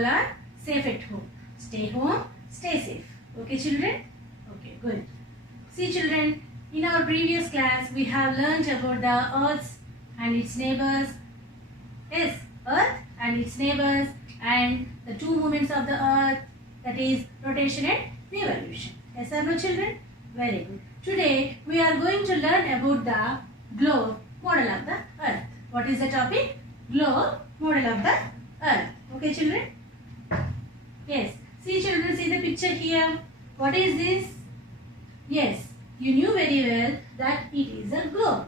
all are safe at home. Stay home, stay safe. Okay, children? Okay, good. See, children, in our previous class, we have learnt about the Earth and its neighbors. Yes, Earth and its neighbors and the two movements of the Earth, that is rotation and revolution. Yes or no, children? Very good. Today, we are going to learn about the globe model of the Earth. What is the topic? Globe model of the Earth. Okay, children? Yes. See, children, see the picture here. What is this? Yes, you knew very well that it is a globe.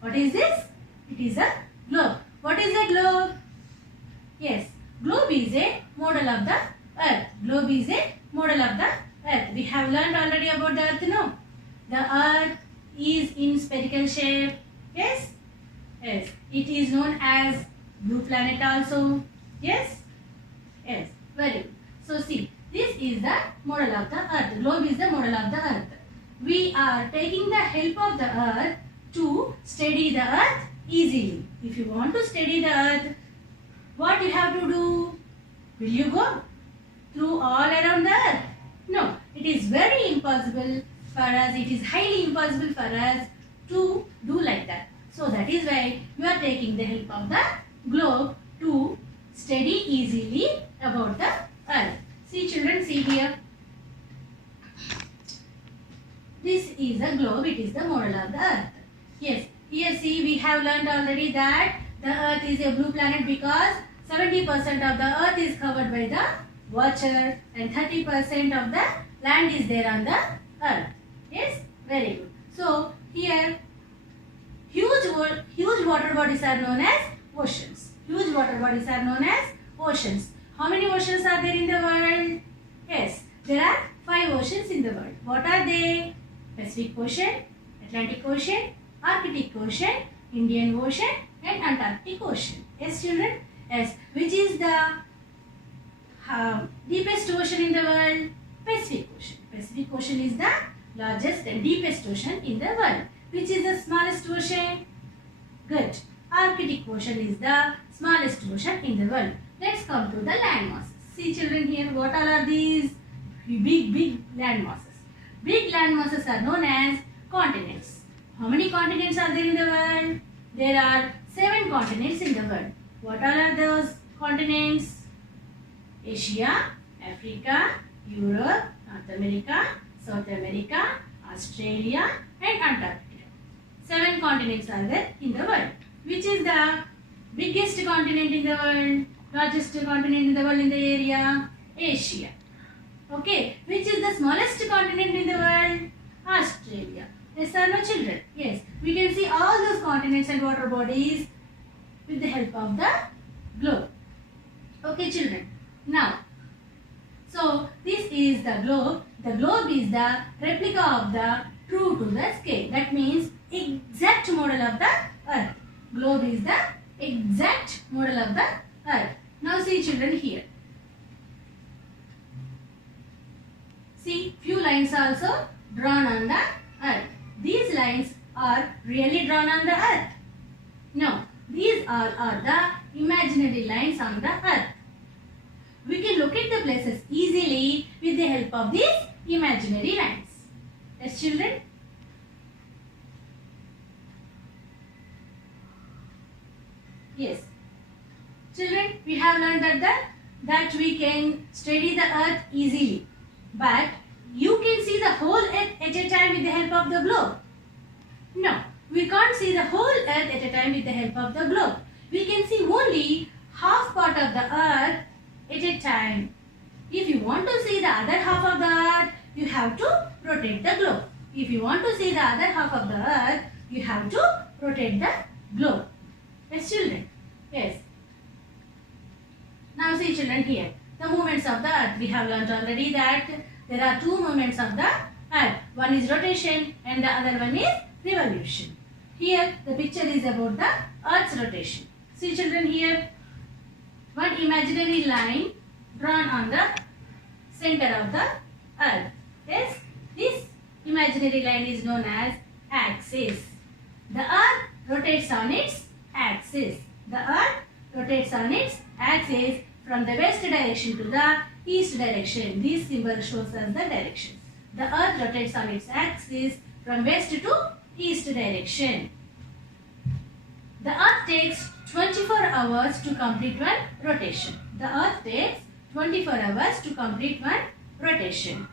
What is this? It is a globe. What is a globe? Yes, globe is a model of the Earth. Globe is a model of the Earth. We have learned already about the Earth, no? The Earth is in spherical shape. Yes? Yes. It is known as blue planet also. Yes? Yes. Very good. So see, this is the model of the Earth. Globe is the model of the Earth. We are taking the help of the Earth to study the Earth easily. If you want to study the Earth, what you have to do? Will you go through all around the Earth? No, it is very impossible for us. It is highly impossible for us to do like that. So that is why you are taking the help of the globe to study easily about the Earth. See, children, see here. This is a globe. It is the model of the Earth. Yes, here see, we have learned already that the Earth is a blue planet because 70% of the Earth is covered by the water and 30% of the land is there on the Earth. Yes, very good. So here, huge water bodies are known as oceans. Huge water bodies are known as oceans. How many oceans are there in the world? Yes, there are 5 oceans in the world. What are they? Pacific Ocean, Atlantic Ocean, Arctic Ocean, Indian Ocean and Antarctic Ocean. Yes, children? Yes. Which is the deepest ocean in the world? Pacific Ocean. Pacific Ocean is the largest and deepest ocean in the world. Which is the smallest ocean? Good. Arctic Ocean is the smallest ocean in the world. Let's come to the land masses. See, children, here what all are these? Big land masses. Big land masses are known as continents. How many continents are there in the world? There are 7 continents in the world. What all are those continents? Asia, Africa, Europe, North America, South America, Australia and Antarctica. 7 continents are there in the world. Which is the biggest continent in the world? Largest continent in the world in the area? Asia. Okay. Which is the smallest continent in the world? Australia. Yes or no, children? Yes. We can see all those continents and water bodies with the help of the globe. Okay, children. Now, so this is the globe. The globe is the replica of the true to the scale. That means exact model of the Earth. Globe is the exact model of the Earth. Now see, children, here. See, few lines are also drawn on the Earth. These lines are really drawn on the Earth. No, these all are the imaginary lines on the Earth. We can locate the places easily with the help of these imaginary lines. Yes, children? Yes. Children, we have learned that we can study the Earth easily. But you can see the whole Earth at a time with the help of the globe. No, we can't see the whole Earth at a time with the help of the globe. We can see only half part of the Earth at a time. If you want to see the other half of the Earth, you have to rotate the globe. If you want to see the other half of the Earth, you have to rotate the globe. Yes, children? Yes. Now see, children, here. The movements of the Earth. We have learnt already that there are 2 movements of the Earth. One is rotation and the other one is revolution. Here the picture is about the Earth's rotation. See, children, here one imaginary line drawn on the center of the Earth. Yes, this imaginary line is known as axis. The Earth rotates on its axis. The Earth rotates on its axis from the west direction to the east direction. This symbol shows us the direction. The earth rotates on its axis from west to east direction. The earth takes 24 hours to complete one rotation. The earth takes 24 hours to complete one rotation.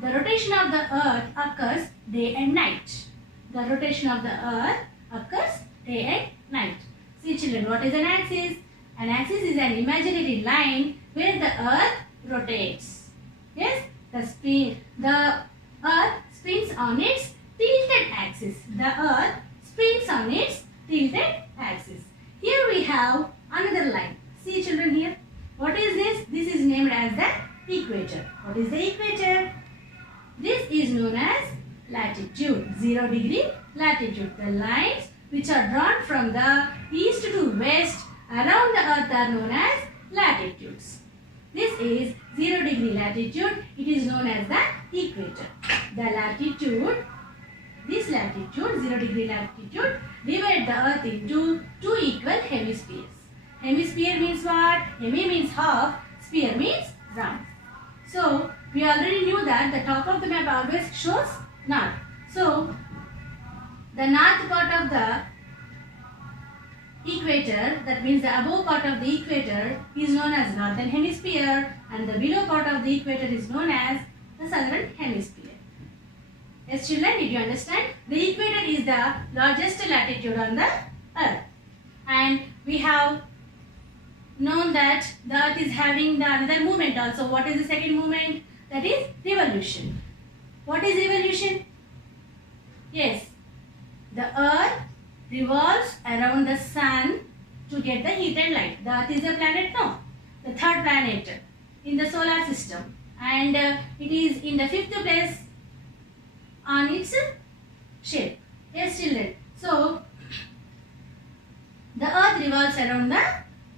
The rotation of the earth occurs day and night. The rotation of the earth occurs day and night. See children, what is an axis? An axis is an imaginary line where the earth rotates. Yes, the earth spins on its tilted axis. The earth spins on its tilted axis. Here we have another line. See children here. What is this? This is named as the equator. What is the equator? This is known as latitude, 0 degree latitude. The lines which are drawn from the east to west around the earth are known as latitudes. This is 0 degree latitude. It is known as the equator. The latitude, this latitude, 0 degree latitude, divide the earth into two equal hemispheres. Hemisphere means what? Hemi means half, sphere means round. So, we already knew that the top of the map always shows north. So, the north part of the equator, that means the above part of the equator, is known as northern hemisphere, and the below part of the equator is known as the southern hemisphere. Yes children, did you understand? The equator is the largest latitude on the earth, and we have known that the earth is having the another movement also. What is the second movement? That is revolution. What is revolution? Yes, the earth revolves around the sun to get the heat and light. The earth is a planet now, the third planet in the solar system, and it is in the 5th place on its shape. Yes children, so the earth revolves around the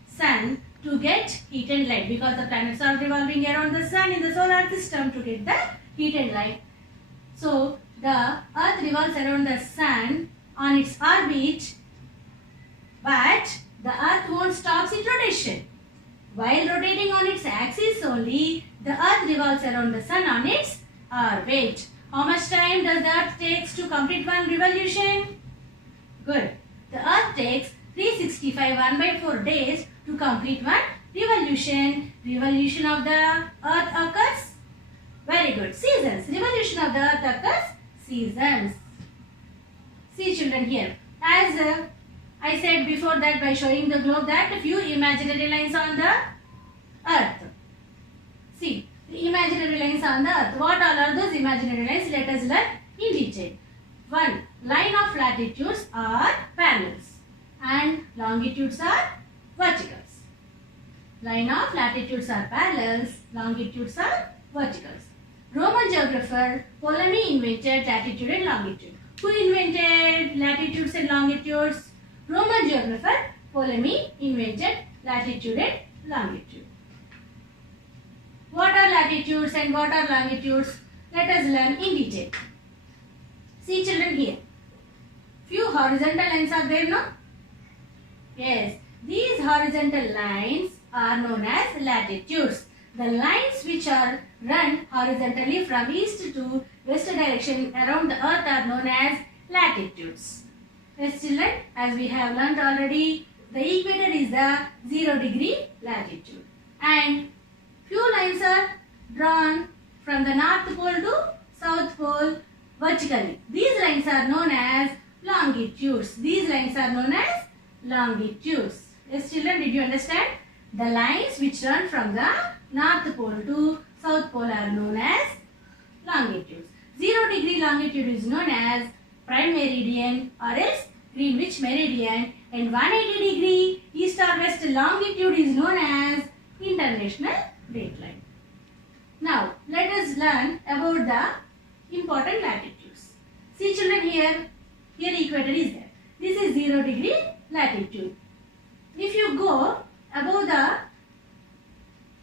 sun to get heat and light, because the planets are revolving around the sun in the solar system to get the heat and light. So the earth revolves around the sun on its orbit, but the earth won't stop its rotation. While rotating on its axis only, the earth revolves around the sun on its orbit. How much time does the earth takes to complete one revolution? Good. The earth takes 365 1/4 days to complete one revolution. Revolution of the earth occurs? Very good. Seasons. Revolution of the earth occurs? Seasons. See children here. As I said before that by showing the globe that a few imaginary lines on the earth. See, the imaginary lines on the earth. What all are those imaginary lines? Let us learn in detail. 1. Line of latitudes are parallels and longitudes are verticals. Line of latitudes are parallels, longitudes are verticals. Roman geographer Ptolemy invented latitude and longitude. Who invented latitudes and longitudes? Roman geographer Ptolemy invented latitude and longitude. What are latitudes and what are longitudes? Let us learn in detail. See children here. Few horizontal lines are there, no? Yes, these horizontal lines are known as latitudes. The lines which are run horizontally from east to west direction around the earth are known as latitudes. Yes children, as we have learnt already, the equator is the 0 degree latitude. And few lines are drawn from the north pole to south pole vertically. These lines are known as longitudes. These lines are known as longitudes. Yes children, did you understand? The lines which run from the north pole to south pole are known as longitudes. 0 degree longitude is known as prime meridian or else Greenwich meridian, and 180 degree east or west longitude is known as international dateline. Now let us learn about the important latitudes. See children here equator is there. This is 0 degree latitude. If you go above the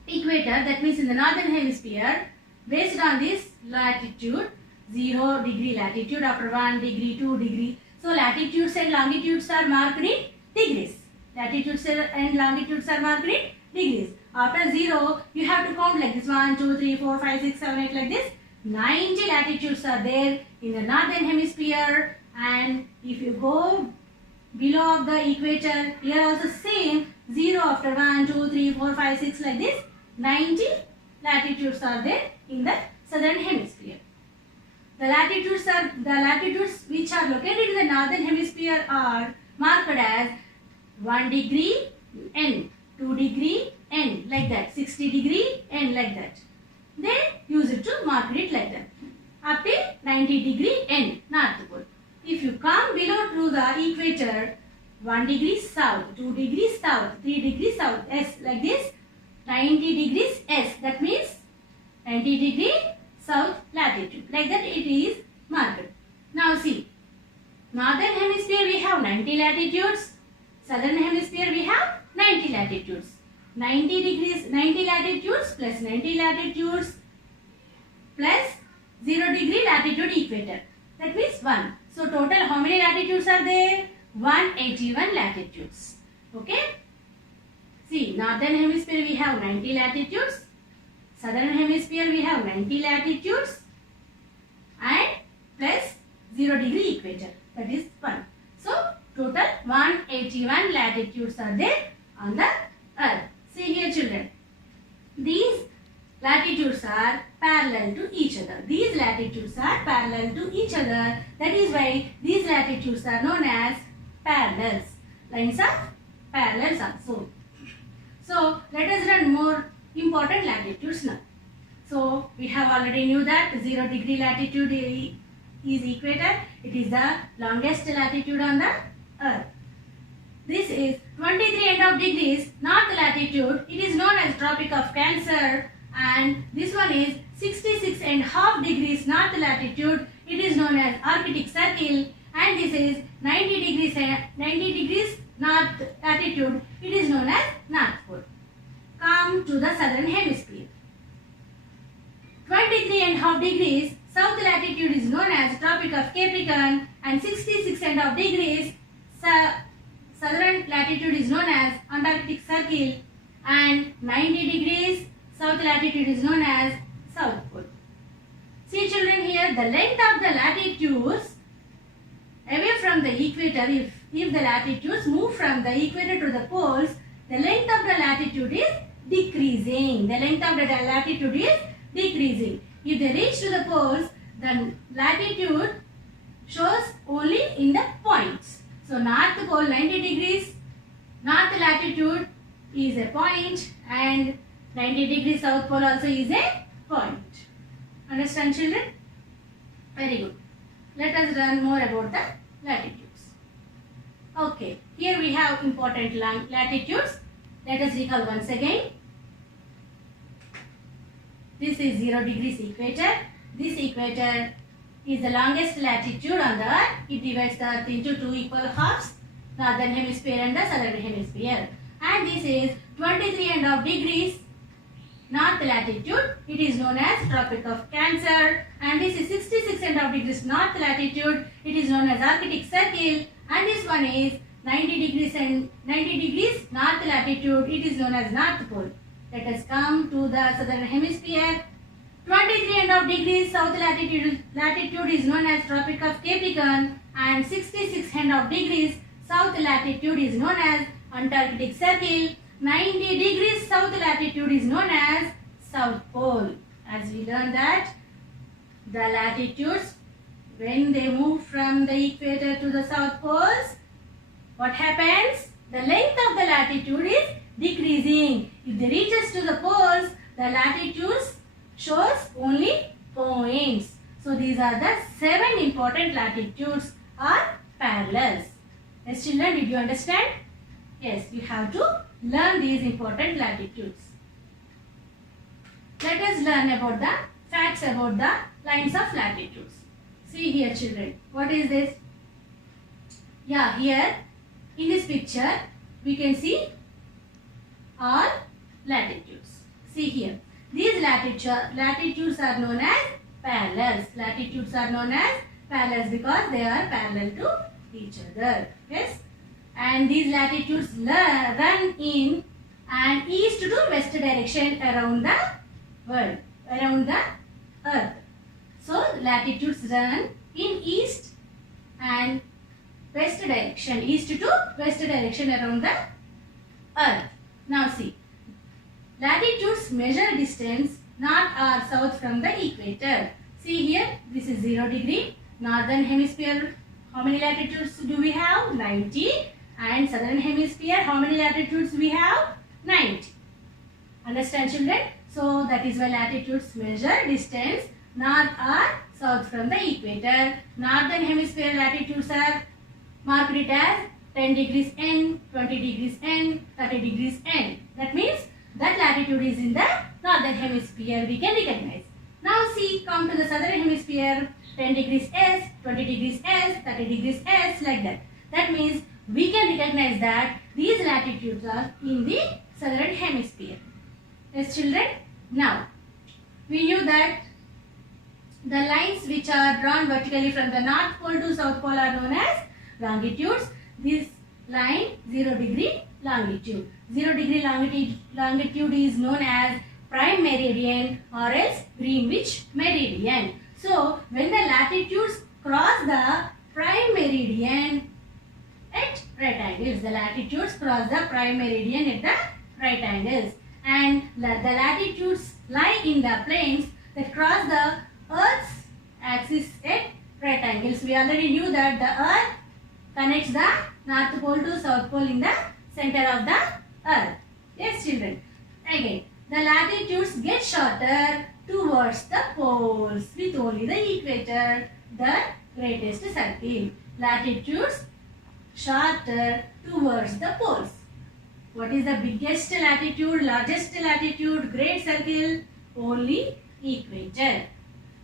equator, that means in the northern hemisphere, based on this latitude, 0 degree latitude, after 1 degree, 2 degree. So latitudes and longitudes are marked in degrees. Latitudes and longitudes are marked in degrees. After 0, you have to count like this. 1, 2, 3, 4, 5, 6, 7, 8 like this. 90 latitudes are there in the northern hemisphere. And if you go below of the equator, here also same. 0 after 1, 2, 3, 4, 5, 6 like this. 90 latitudes are there in the southern hemisphere. The latitudes which are located in the northern hemisphere are marked as 1 degree N, 2 degree N like that, 60 degree N like that. They use it to mark it like that. Up till 90 degree N, North Pole. If you come below to the equator, 1 degree south, 2 degrees south, 3 degrees south, S like this, 90 degrees S. That means 90 degree south latitude. Like that it is marked. Now see, northern hemisphere we have 90 latitudes, southern hemisphere we have 90 latitudes. 90 latitudes plus 90 latitudes plus 0 degree latitude equator. That means 1. So total how many latitudes are there? 181 latitudes. Okay. See, northern hemisphere we have 90 latitudes, southern hemisphere we have 90 latitudes and plus 0 degree equator. That is 1. So total 181 latitudes are there on the earth. See here children, these latitudes are parallel to each other. These latitudes are parallel to each other. That is why these latitudes are known as parallels. Lines of parallels also. So let us learn more important latitudes now. So we have already knew that 0 degree latitude is equator. It is the longest latitude on the earth. This is 23.5 degrees north latitude. It is known as Tropic of Cancer. And this one is 66.5 degrees north latitude. It is known as Arctic Circle. And this is 90 degrees north latitude. It is known as North Pole. Come to the southern hemisphere. 23.5 degrees south latitude is known as Tropic of Capricorn, and 66.5 degrees southern latitude is known as Antarctic Circle, and 90 degrees south latitude is known as South Pole. See children, here the length of the latitudes away from the equator, if the latitudes move from the equator to the poles, the length of the latitude is decreasing. The length of the latitude is decreasing. If they reach to the poles, the latitude shows only in the points. So North Pole 90 degrees, north latitude is a point, and 90 degrees South Pole also is a point. Understand children? Very good. Let us learn more about the latitudes. Okay, here we have important latitudes. Let us recall once again. This is 0 degrees equator. This equator is the longest latitude on the earth. It divides the earth into two equal halves, northern hemisphere and the southern hemisphere. And this is 23.5 degrees north latitude. It is known as Tropic of Cancer. And this is 66.5 degrees north latitude. It is known as Arctic Circle. And this one is 90 degrees north latitude. It is known as North Pole. Let us come to the southern hemisphere. 23.5 degrees south latitude is known as Tropic of Capricorn, and 66.5 degrees south latitude is known as Antarctic Circle. 90 degrees south latitude is known as South Pole. As we learned that the latitudes, when they move from the equator to the south poles, what happens? The length of the latitude is decreasing. If they reaches to the poles, the latitudes shows only points. So these are the 7 important latitudes or parallels. Yes children, did you understand? Yes, you have to learn these important latitudes. Let us learn about the facts about the lines of latitudes. See here children, what is this? Yeah, here in this picture we can see all latitudes. See here, these latitudes are known as parallels. Latitudes are known as parallels because they are parallel to each other. Yes, and these latitudes run in and east to west direction around the world, around the earth. So latitudes run in east and west direction, east to west direction around the earth. Now see, latitudes measure distance north or south from the equator. See here, this is 0 degree. Northern hemisphere, how many latitudes do we have? 90. And southern hemisphere, how many latitudes we have? 90. Understand, children? So that is why latitudes measure distance north or south from the equator. Northern hemisphere latitudes are marked it as 10 degrees N, 20 degrees N, 30 degrees N. That means that latitude is in the northern hemisphere, we can recognize. Now see, come to the southern hemisphere, 10 degrees S, 20 degrees S, 30 degrees S, like that. That means we can recognize that these latitudes are in the southern hemisphere. Yes, children? Now, we knew that the lines which are drawn vertically from the north pole to south pole are known as longitudes. This line 0 degree longitude. 0 degree longitude is known as prime meridian or else Greenwich meridian. So when the latitudes cross the prime meridian at right angles, the latitudes cross the prime meridian at the right angles, and the latitudes lie in the planes that cross the Earth's axis at right angles. We already knew that the Earth connects the North Pole to South Pole in the center of the Earth. Yes, children. Again, the latitudes get shorter towards the poles with only the equator, the greatest circle. Latitudes shorter towards the poles. What is the biggest latitude, largest latitude, great circle? Only equator.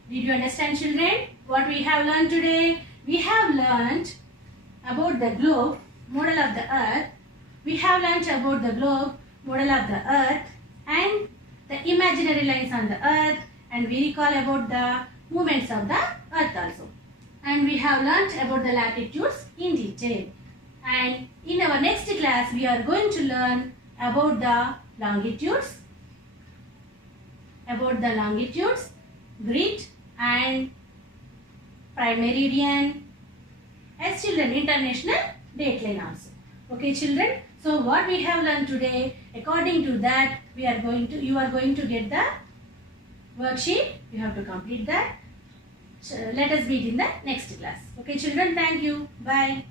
Did you understand, children, what we have learned today? We have learned about the globe, model of the earth. We have learned about the globe, model of the earth, and the imaginary lines on the earth, and we recall about the movements of the earth also. And we have learned about the latitudes in detail. And in our next class, we are going to learn about the longitudes, grid and prime meridian. As children, international dateline also. Okay, children. So what we have learned today, according to that, you are going to get the worksheet. You have to complete that. So let us meet in the next class. Okay, children. Thank you. Bye.